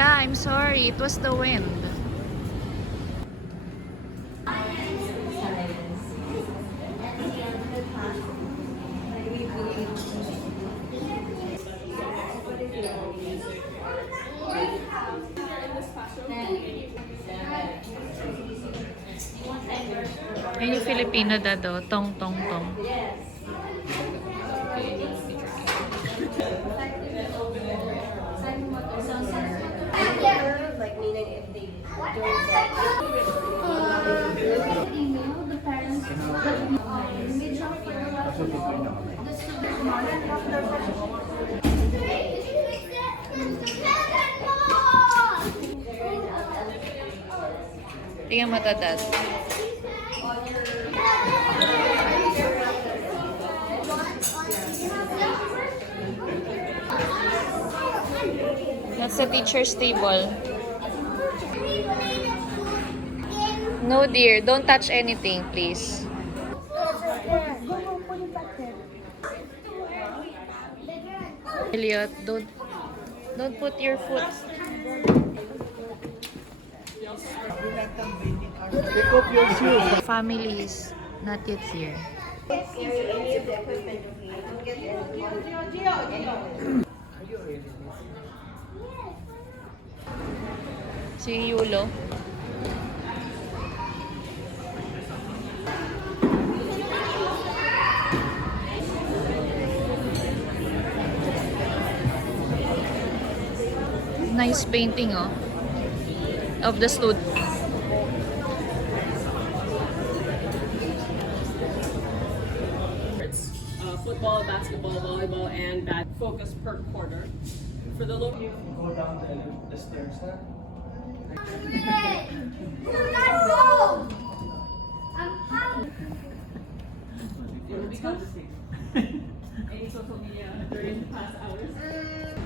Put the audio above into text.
Yeah, I'm sorry. It was the wind. Yan yung Filipino dado. Tong, tong, tong. Like meaning if they don't get email, the parents Tingnan mo to, Dad. That's the teacher's table. No, dear. Don't touch anything, please. Elliot, don't put your foot. Pick up your shoes. Family is not yet here. Si Yulo. Nice painting, oh, of the student. Football, basketball, volleyball, and bat focus per quarter. For the local, Go down the stairs, huh? any social media during the past hours.